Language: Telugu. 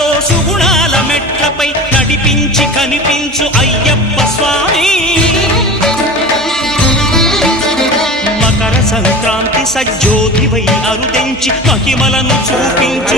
సుఖాలతో సుగుణాల మెట్లపై నడిపించి కనిపించు అయ్యప్ప స్వామి. మకర సంక్రాంతి సజ్జోతివై అరుదెంచి మహిమలను చూపించు